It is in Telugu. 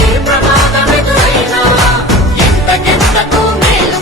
ఏ ప్రమాదమెదురైనా? ఎంతకెంతకు మేలు